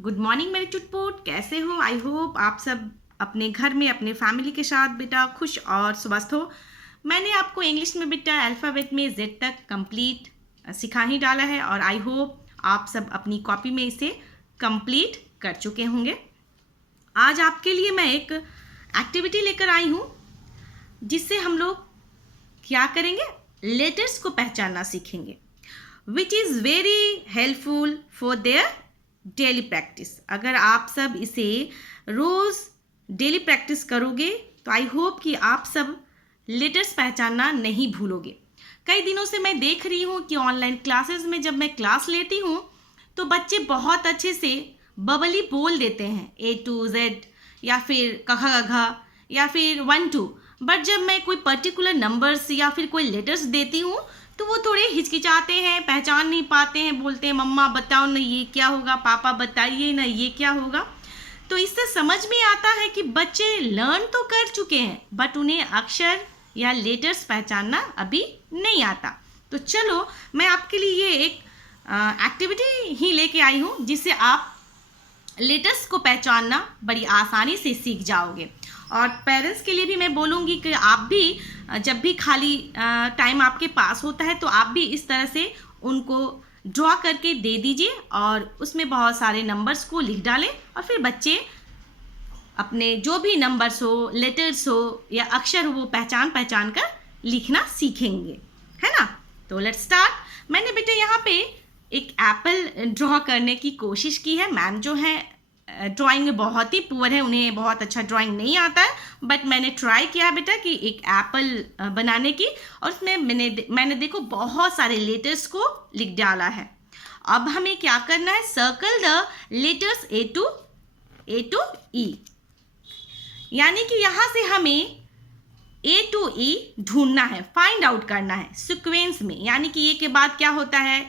Good morning मेरे चुटपुट, कैसे हो? आई होप आप सब अपने घर में अपने फैमिली के साथ बेटा खुश और स्वस्थ हो। मैंने आपको इंग्लिश में बेटा अल्फ़ाबेट में Z तक कंप्लीट सिखा ही डाला है और आई होप आप सब अपनी कॉपी में इसे कंप्लीट कर चुके होंगे। आज आपके लिए मैं एक एक्टिविटी लेकर आई हूँ जिससे हम लोग क्या करेंगे, लेटर्स को पहचानना सीखेंगे, which is very helpful for their daily practice. अगर आप सब इसे रोज़ डेली प्रैक्टिस करोगे तो आई होप कि आप सब लेटर्स पहचानना नहीं भूलोगे। कई दिनों से मैं देख रही हूँ कि ऑनलाइन क्लासेस में जब मैं क्लास लेती हूँ तो बच्चे बहुत अच्छे से बबली बोल देते हैं, A to Z या फिर क ख ग घ या फिर 1 2, बट जब मैं कोई पर्टिकुलर नंबर्स या फिर कोई लेटर्स देती हूँ तो वो थोड़े हिचकिचाते हैं, पहचान नहीं पाते हैं, बोलते हैं मम्मा बताओ ना ये क्या होगा, पापा बताइए ना ये क्या होगा। तो इससे समझ में आता है कि बच्चे लर्न तो कर चुके हैं बट उन्हें अक्षर या लेटर्स पहचानना अभी नहीं आता। तो चलो मैं आपके लिए ये एक एक्टिविटी ही लेके आई हूँ जिससे आप लेटर्स को पहचानना बड़ी आसानी से सीख जाओगे। और पेरेंट्स के लिए भी मैं बोलूँगी कि आप भी जब भी खाली टाइम आपके पास होता है तो आप भी इस तरह से उनको ड्रॉ करके दे दीजिए और उसमें बहुत सारे नंबर्स को लिख डालें और फिर बच्चे अपने जो भी नंबर्स हो, लेटर्स हो या अक्षर हो वो पहचान कर लिखना सीखेंगे, है ना। तो लेट्स स्टार्ट। मैंने बेटे यहाँ पे एक एप्पल ड्रॉ करने की कोशिश की है। मैम जो है ड्राइंग में बहुत ही पुअर है, उन्हें बहुत अच्छा ड्राइंग नहीं आता है, बट मैंने ट्राई किया बेटा कि एक एप्पल बनाने की और उसमें मैंने देखो बहुत सारे लेटर्स को लिख डाला है। अब हमें क्या करना है, circle the letters A to E, यानी कि यहाँ से हमें A to E ढूंढना है, फाइंड आउट करना है सीक्वेंस में, यानी कि A के बाद क्या होता है,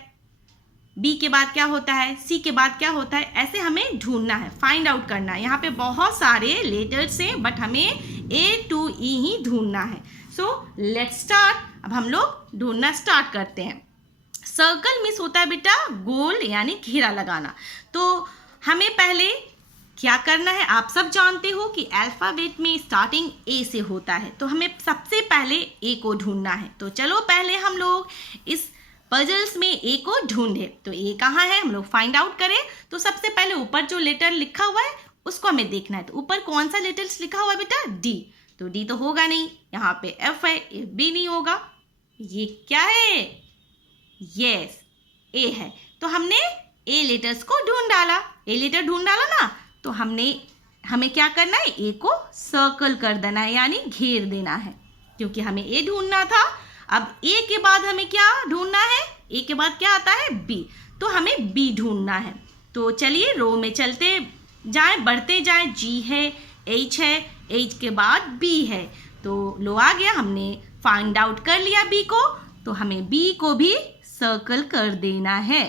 B के बाद क्या होता है, C के बाद क्या होता है, ऐसे हमें ढूंढना है, फाइंड आउट करना है। यहाँ पे बहुत सारे लेटर्स हैं बट हमें A to E ही ढूंढना है। So let's start. अब हम लोग ढूंढना स्टार्ट करते हैं। सर्कल मीन्स होता है बेटा गोल यानी घेरा लगाना। तो हमें पहले क्या करना है, आप सब जानते हो कि अल्फ़ाबेट में स्टार्टिंग A से होता है, तो हमें सबसे पहले A को ढूंढना है। तो चलो पहले हम लोग इस पजल्स में A को ढूंढे। तो A कहाँ है, हम लोग फाइंड आउट करें। तो सबसे पहले ऊपर जो लेटर लिखा हुआ है उसको हमें देखना है। तो ऊपर कौन सा लेटर्स लिखा हुआ है बेटा, D। तो D तो होगा नहीं, यहाँ पे F है, F भी नहीं होगा। ये क्या है, यस A है। तो हमने A लेटर्स को ढूंढ डाला, A लेटर ढूंढ डाला ना, तो हमें क्या करना है, A को सर्कल कर देना है यानी घेर देना है, क्योंकि हमें A ढूंढना था। अब A के बाद हमें क्या ढूंढना है, A के बाद क्या आता है B, तो हमें B ढूंढना है। तो चलिए रो में चलते जाएं, बढ़ते जाएं। G है, H है, H के बाद B है। तो लो आ गया, हमने फाइंड आउट कर लिया B को, तो हमें B को भी सर्कल कर देना है।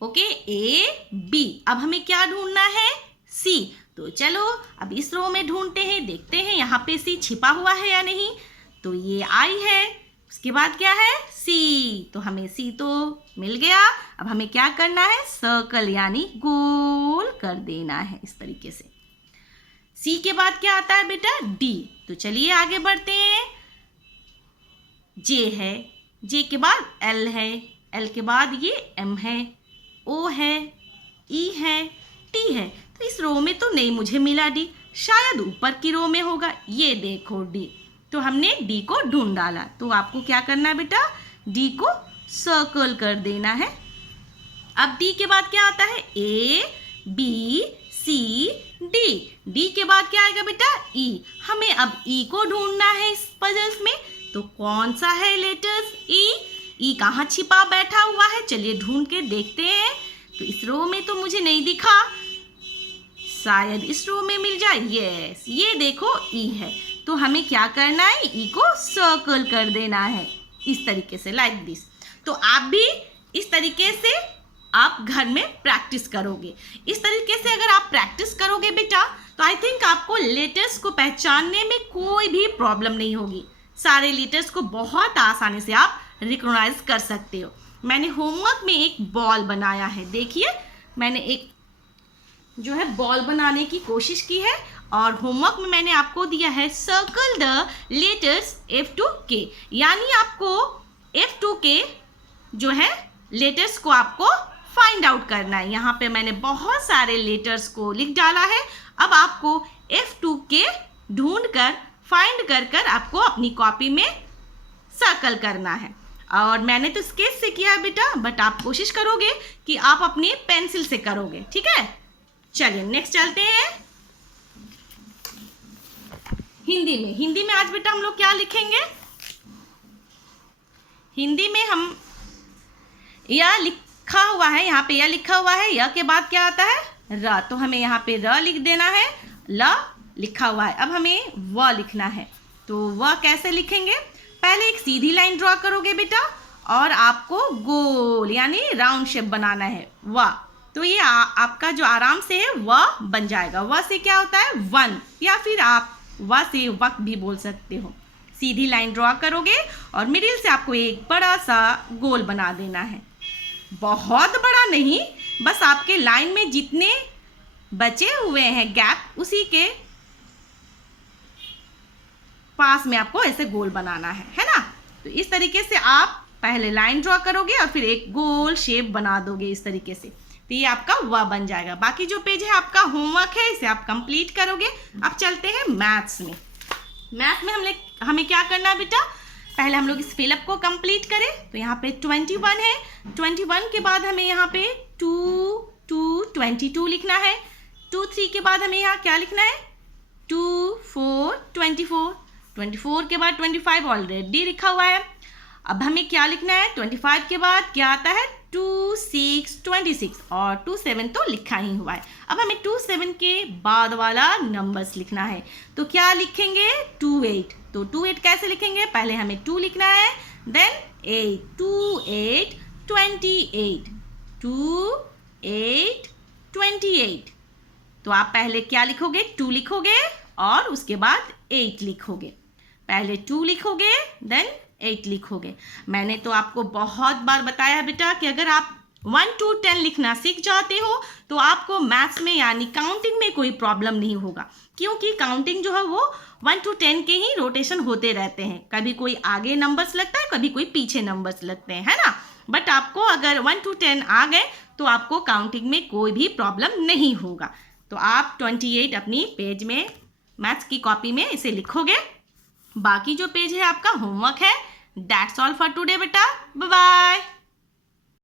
Okay, A B। अब हमें क्या ढूंढना है, C। तो चलो अब इस रो में ढूंढते हैं, देखते हैं यहाँ पे C छिपा हुआ है या नहीं। तो ये I है, उसके बाद क्या है C, तो हमें C तो मिल गया। अब हमें क्या करना है, सर्कल यानी गोल कर देना है इस तरीके से। C के बाद क्या आता है बेटा, D। तो चलिए आगे बढ़ते हैं। J है, J के बाद L है, L के बाद ये M है, O है, E है, T है। तो इस रो में तो नहीं मुझे मिला D, शायद ऊपर की रो में होगा। ये देखो D, तो हमने D को ढूंढ डाला। तो आपको क्या करना है बेटा, D को सर्कल कर देना है। अब D के बाद क्या आता है, A B C D। D के बाद क्या आएगा बेटा, E। हमें अब E को ढूंढना है इस पजल्स में। तो कौन सा है लेटर्स E, E कहाँ छिपा बैठा हुआ है, चलिए ढूंढ के देखते हैं। तो इस रो में तो मुझे नहीं दिखा, शायद इस रो में मिल जाए। यस, ये देखो E है। तो हमें क्या करना है, E को सर्कल कर देना है इस तरीके से, लाइक दिस। तो आप भी इस तरीके से आप घर में प्रैक्टिस करोगे। इस तरीके से अगर आप प्रैक्टिस करोगे बेटा तो आई थिंक आपको लेटर्स को पहचानने में कोई भी प्रॉब्लम नहीं होगी। सारे लेटर्स को बहुत आसानी से आप रिकॉग्नाइज कर सकते हो। मैंने होमवर्क में एक बॉल बनाया है, देखिए मैंने एक जो है बॉल बनाने की कोशिश की है। और होमवर्क में मैंने आपको दिया है circle the letters F to K, यानी आपको F to K जो है लेटर्स को आपको फाइंड आउट करना है। यहाँ पे मैंने बहुत सारे लेटर्स को लिख डाला है। अब आपको F to K ढूंढ कर फाइंड कर कर आपको अपनी कॉपी में सर्कल करना है। और मैंने तो स्केच से किया है बेटा, बट आप कोशिश करोगे कि आप अपनी पेंसिल से करोगे, ठीक है। चलिए नेक्स्ट चलते हैं हिंदी में आज बेटा हम लोग क्या लिखेंगे? हिंदी में हम यह लिखा हुआ है, यहाँ पे यह लिखा हुआ है, यह के बाद क्या आता है? र, तो हमें यहाँ पे र लिख देना है, ल लिखा हुआ है। अब हमें व लिखना है, तो वह कैसे लिखेंगे? पहले एक सीधी लाइन ड्रॉ करोगे बेटा और आपको गोल यानी राउंड शेप बनाना है व, तो ये आपका जो आराम से है व बन जाएगा। व से क्या होता है? वन, या फिर आप व से वक्त भी बोल सकते हो। सीधी लाइन ड्रॉ करोगे और मिडिल से आपको एक बड़ा सा गोल बना देना है, बहुत बड़ा नहीं, बस आपके लाइन में जितने बचे हुए हैं गैप उसी के पास में आपको ऐसे गोल बनाना है ना। तो इस तरीके से आप पहले लाइन ड्रॉ करोगे और फिर एक गोल शेप बना दोगे इस तरीके से, तो ये आपका व बन जाएगा। बाकी जो पेज है आपका होमवर्क है, इसे आप कंप्लीट करोगे। अब चलते हैं मैथ्स में। मैथ में हमें क्या करना है बेटा? पहले हम लोग इस फिलअप को कंप्लीट करें। तो यहाँ पे 21 है, 21 के बाद हमें यहाँ पे 2 2 22 लिखना है। 2 3 के बाद हमें यहाँ क्या लिखना है? 2 4 24, 24 के बाद 25 ऑलरेडी लिखा हुआ है। अब हमें क्या लिखना है? 25 के बाद क्या आता है? 2 6 26 और 2 7 तो लिखा ही हुआ है। अब हमें 2 7 के बाद वाला नंबर्स लिखना है, तो क्या लिखेंगे? 2 8। तो 2 8 कैसे लिखेंगे? पहले हमें 2 लिखना है, देन 8, 2 8 28, 2 8 28। तो आप पहले क्या लिखोगे? 2 लिखोगे और उसके बाद 8 लिखोगे। पहले 2 लिखोगे देन 8 लिखोगे। मैंने तो आपको बहुत बार बताया बेटा कि अगर आप 1 to 10 लिखना सीख जाते हो तो आपको मैथ्स में यानी काउंटिंग में कोई प्रॉब्लम नहीं होगा, क्योंकि काउंटिंग जो है वो 1 to 10 के ही रोटेशन होते रहते हैं। कभी कोई आगे नंबर्स लगता है, कभी कोई पीछे नंबर्स लगते हैं, है ना। बट आपको अगर 1 to 10 आ गए तो आपको काउंटिंग में कोई भी प्रॉब्लम नहीं होगा। तो आप 28 अपनी पेज में मैथ्स की कॉपी में इसे लिखोगे। बाकी जो पेज है आपका होमवर्क है। दैट्स ऑल फॉर टुडे बेटा, बाय बाय।